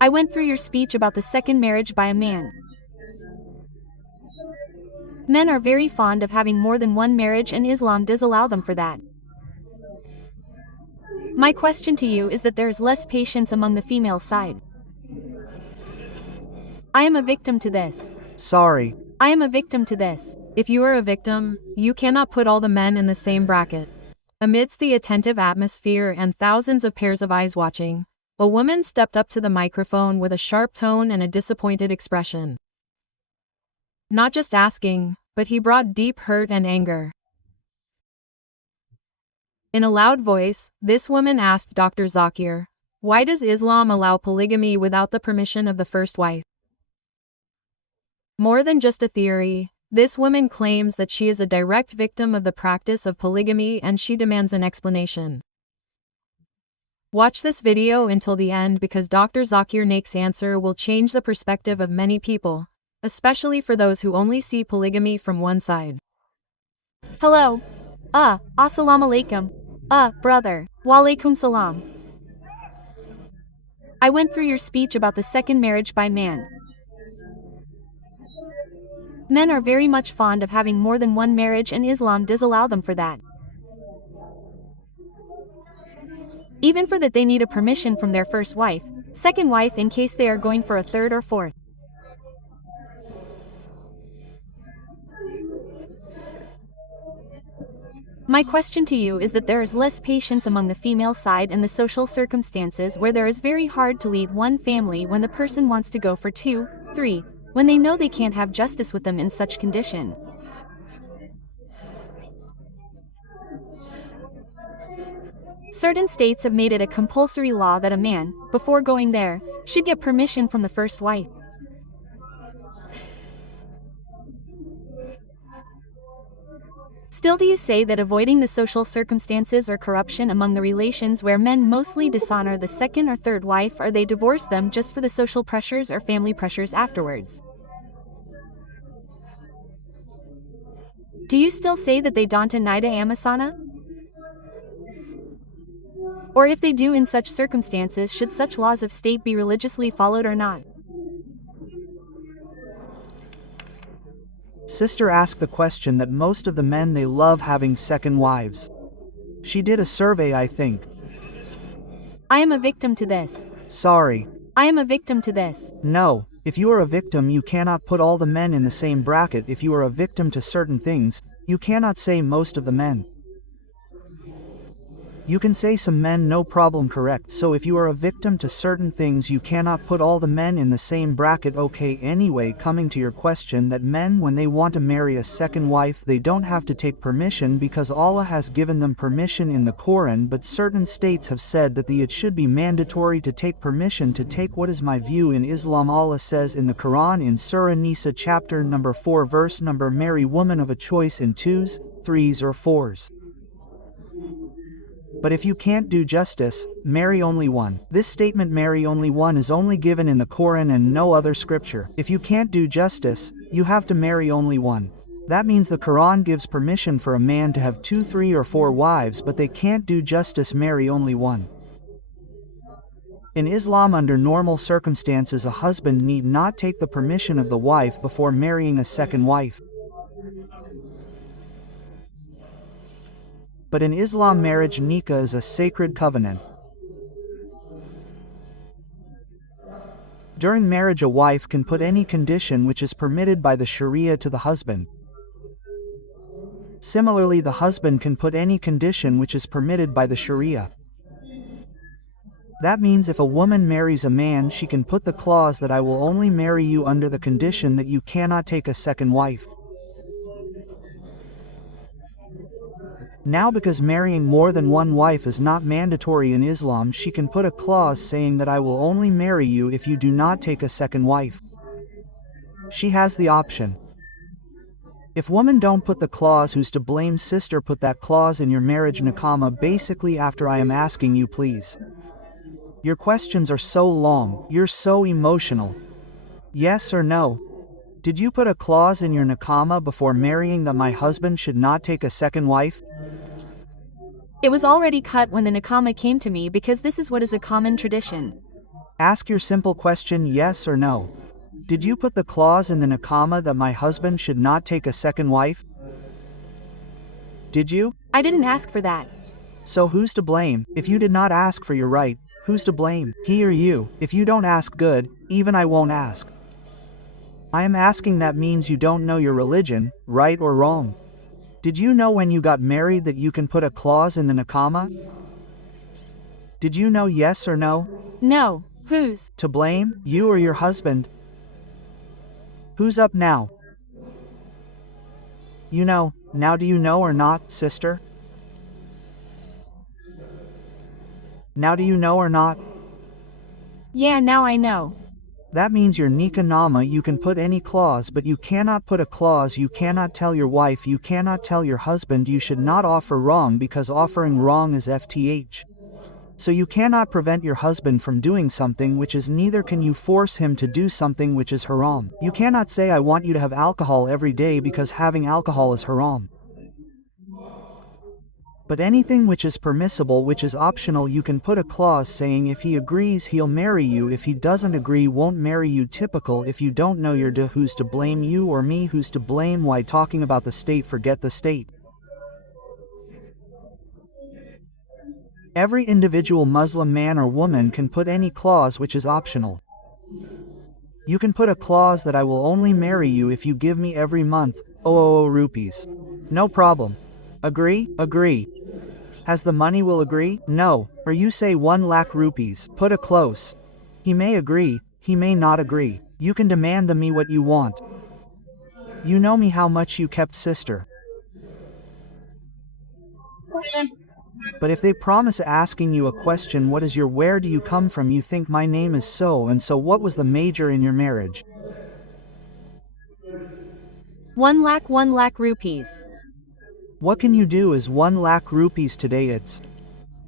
I went through your speech about the second marriage by a man. Men are very fond of having more than one marriage, and Islam does allow them for that. My question to you is that there is less patience among the female side. I am a victim to this. Sorry. I am a victim to this. If you are a victim, you cannot put all the men in the same bracket. Amidst the attentive atmosphere and thousands of pairs of eyes watching, a woman stepped up to the microphone with a sharp tone and a disappointed expression. Not just asking, but he brought deep hurt and anger. In a loud voice, this woman asked Dr. Zakir, "Why does Islam allow polygamy without the permission of the first wife?" More than just a theory, this woman claims that she is a direct victim of the practice of polygamy, and she demands an explanation. Watch this video until the end, because Dr. Zakir Naik's answer will change the perspective of many people, especially for those who only see polygamy from one side. Hello. Assalamu alaikum. Brother. Walaikum salam. I went through your speech about the second marriage by man. Men are very much fond of having more than one marriage, and Islam does allow them for that. Even for that, they need a permission from their first wife, second wife, in case they are going for a third or fourth. My question to you is that there is less patience among the female side in the social circumstances where there is very hard to lead one family when the person wants to go for 2, 3, when they know they can't have justice with them in such condition. Certain states have made it a compulsory law that a man, before going there, should get permission from the first wife. Still, do you say that avoiding the social circumstances or corruption among the relations where men mostly dishonor the second or third wife, or they divorce them just for the social pressures or family pressures afterwards? Do you still say that they don't nida amasana? Or if they do, in such circumstances, should such laws of state be religiously followed or not? Sister asked the question that most of the men, they love having second wives. She did a survey, I think. I am a victim to this. Sorry. I am a victim to this. No, if you are a victim, you cannot put all the men in the same bracket. If you are a victim to certain things, you cannot say most of the men. You can say some men, no problem, correct. So if you are a victim to certain things, you cannot put all the men in the same bracket. Okay, anyway, coming to your question, that men, when they want to marry a second wife, they don't have to take permission because Allah has given them permission in the Quran, but certain states have said that it should be mandatory to take permission to take. What is my view in Islam? Allah says in the Quran in Surah Nisa chapter number 4 verse number, marry woman of a choice in 2s, 3s or 4s. But if you can't do justice, marry only one. This statement, marry only one, is only given in the Quran and no other scripture. If you can't do justice, you have to marry only one. That means the Quran gives permission for a man to have 2, 3 or 4 wives, but they can't do justice, marry only one. In Islam, under normal circumstances, a husband need not take the permission of the wife before marrying a second wife. But in Islam, marriage nikah is a sacred covenant. During marriage, a wife can put any condition which is permitted by the Sharia to the husband. Similarly, the husband can put any condition which is permitted by the Sharia. That means if a woman marries a man, she can put the clause that I will only marry you under the condition that you cannot take a second wife. Now, because marrying more than one wife is not mandatory in Islam, she can put a clause saying that I will only marry you if you do not take a second wife. She has the option. If woman don't put the clause, who's to blame? Sister, put that clause in your marriage nakama. Basically, after I am asking you, please. Your questions are so long, you're so emotional. Yes or no? Did you put a clause in your nakama before marrying that my husband should not take a second wife? It was already cut when the nakama came to me, because this is what is a common tradition. Ask your simple question yes or no. Did you put the clause in the Nakama that my husband should not take a second wife? Did you? I didn't ask for that. So who's to blame? If you did not ask for your right, who's to blame? He or you? If you don't ask good, even I won't ask. I am asking that means you don't know your religion, right or wrong. Did you know when you got married that you can put a clause in the Nakama? Did you know yes or no? No. Who's to blame, you or your husband? Who's up now? You know, now do you know or not, sister? Now do you know or not? Yeah, now I know. That means your Nika Nama you can put any clause but you cannot put a clause you cannot tell your wife you cannot tell your husband you should not offer wrong because offering wrong is FTH. So you cannot prevent your husband from doing something which is neither can you force him to do something which is haram. You cannot say I want you to have alcohol every day because having alcohol is haram. But anything which is permissible which is optional you can put a clause saying if he agrees he'll marry you if he doesn't agree won't marry you. Typical if you don't know your who's to blame you or me who's to blame why talking about the state forget the state. Every individual Muslim man or woman can put any clause which is optional. You can put a clause that I will only marry you if you give me every month, rupees. No problem. Agree? Agree. Has the money will agree? No. Or you say 1 lakh rupees. Put a close. He may agree, he may not agree. You can demand the me what you want. You know me how much you kept sister. But if they promise asking you a question what is your where do you come from you think my name is so and so what was the major in your marriage? 1 lakh rupees. What can you do is 1 lakh rupees today it's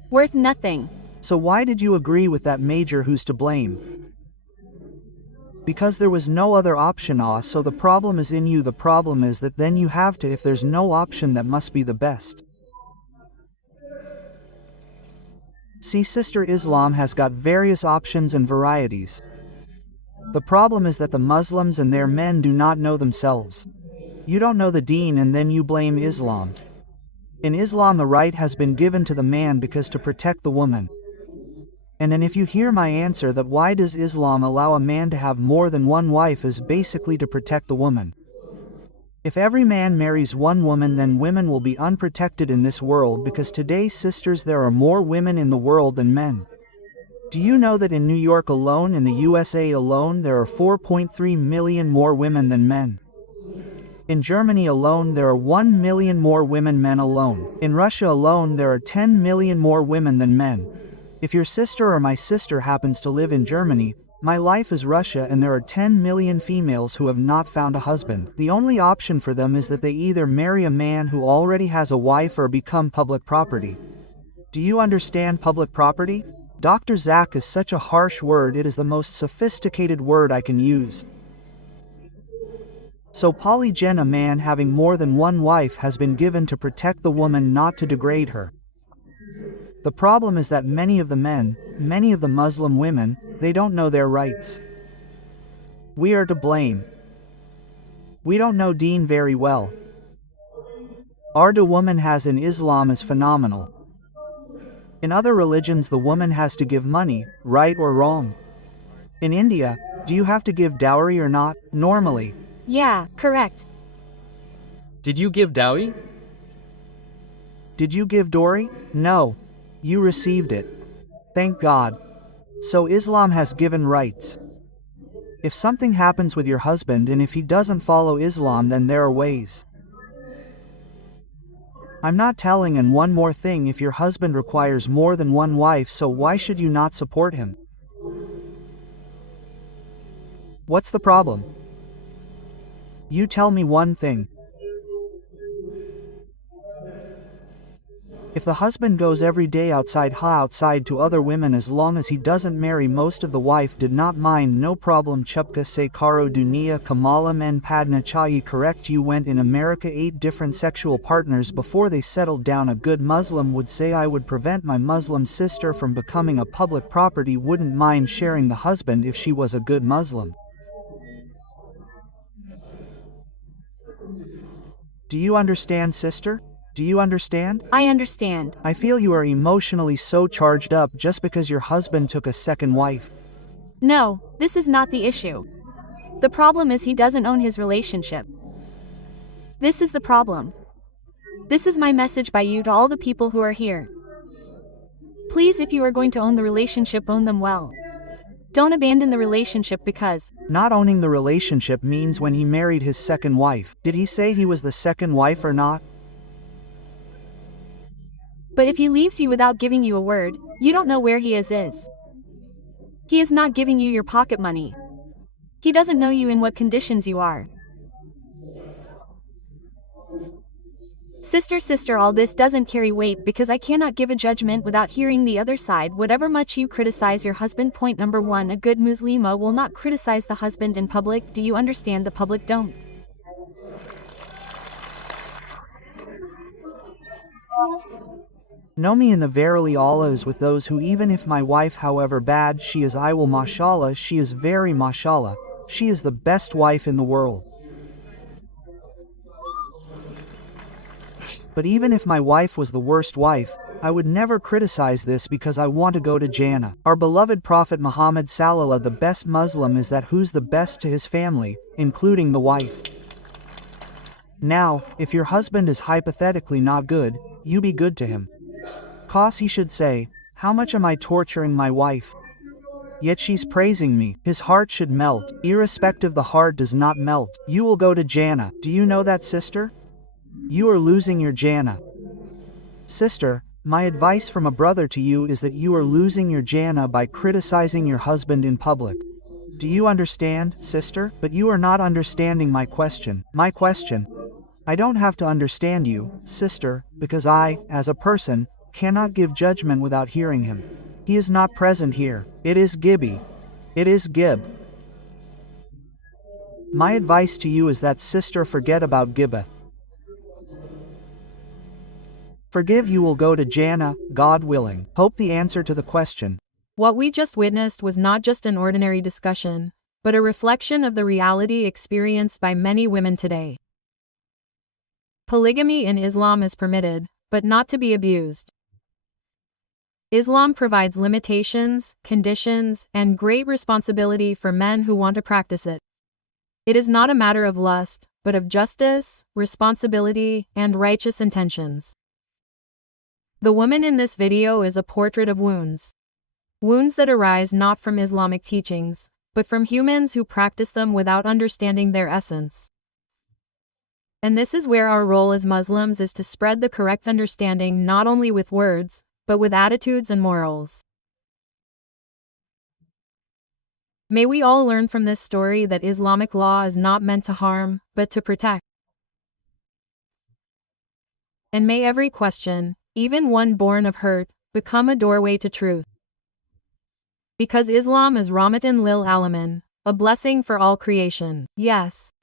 worth nothing. So why did you agree with that major who's to blame? Because there was no other option so the problem is in you the problem is that then you have to if there's no option that must be the best. See sister Islam has got various options and varieties. The problem is that the Muslims and their men do not know themselves. You don't know the deen and then you blame Islam. In Islam the right has been given to the man because to protect the woman. And then if you hear my answer that why does Islam allow a man to have more than one wife is basically to protect the woman. If every man marries one woman then women will be unprotected in this world because today sisters there are more women in the world than men. Do you know that in New York alone in the USA alone there are 4.3 million more women than men? In Germany alone there are 1 million more women men alone. In Russia alone there are 10 million more women than men. If your sister or my sister happens to live in Germany, my life is Russia and there are 10 million females who have not found a husband. The only option for them is that they either marry a man who already has a wife or become public property. Do you understand public property? Dr. Zak is such a harsh word it is the most sophisticated word I can use. So polygen a man having more than one wife has been given to protect the woman not to degrade her. The problem is that many of the men, many of the Muslim women, they don't know their rights. We are to blame. We don't know deen very well. Our woman has in Islam is phenomenal. In other religions the woman has to give money, right or wrong. In India, do you have to give dowry or not? Normally. Yeah, correct. Did you give dowry? Did you give dowry? No. You received it. Thank God. So Islam has given rights. If something happens with your husband and if he doesn't follow Islam then there are ways. I'm not telling and one more thing if your husband requires more than one wife so why should you not support him? What's the problem? You tell me one thing. If the husband goes every day outside to other women as long as he doesn't marry most of the wife did not mind no problem chupka se karo dunia kamalam and padna chayi correct you went in America 8 different sexual partners before they settled down a good Muslim would say I would prevent my Muslim sister from becoming a public property wouldn't mind sharing the husband if she was a good Muslim. Do you understand, sister? Do you understand? I understand. I feel you are emotionally so charged up just because your husband took a second wife. No, this is not the issue. The problem is he doesn't own his relationship. This is the problem. This is my message by you to all the people who are here. Please, if you are going to own the relationship, own them well. Don't abandon the relationship because... Not owning the relationship means when he married his second wife. Did he say he was the second wife or not? But if he leaves you without giving you a word, you don't know where he is. He is not giving you your pocket money. He doesn't know you in what conditions you are. Sister, all this doesn't carry weight because I cannot give a judgment without hearing the other side. Whatever much you criticize your husband. Point number 1, a good Muslima will not criticize the husband in public. Do you understand? The public don't. Know me in the verily Allah is with those who even if my wife however bad she is I will mashallah she is very mashallah, she is the best wife in the world. But even if my wife was the worst wife, I would never criticize this because I want to go to Jannah. Our beloved Prophet Muhammad Sallallahu the best Muslim is that who's the best to his family, including the wife. Now, if your husband is hypothetically not good, you be good to him. Cause he should say, how much am I torturing my wife? Yet she's praising me. His heart should melt. Irrespective the heart does not melt. You will go to Jannah. Do you know that, sister? You are losing your Jannah. Sister, my advice from a brother to you is that you are losing your Jannah by criticizing your husband in public. Do you understand, sister? But you are not understanding my question. My question. I don't have to understand you, sister, because I, as a person, cannot give judgment without hearing him. He is not present here. It is Gibby. It is Gib. My advice to you is that, sister, forget about Gibbeth. Forgive, you will go to Jannah, God willing. Hope the answer to the question. What we just witnessed was not just an ordinary discussion, but a reflection of the reality experienced by many women today. Polygamy in Islam is permitted, but not to be abused. Islam provides limitations, conditions, and great responsibility for men who want to practice it. It is not a matter of lust, but of justice, responsibility, and righteous intentions. The woman in this video is a portrait of wounds. Wounds that arise not from Islamic teachings, but from humans who practice them without understanding their essence. And this is where our role as Muslims is to spread the correct understanding not only with words, but with attitudes and morals. May we all learn from this story that Islamic law is not meant to harm, but to protect. And may every question, even one born of hurt, become a doorway to truth. Because Islam is Rahmatan lil Alamin, a blessing for all creation. Yes.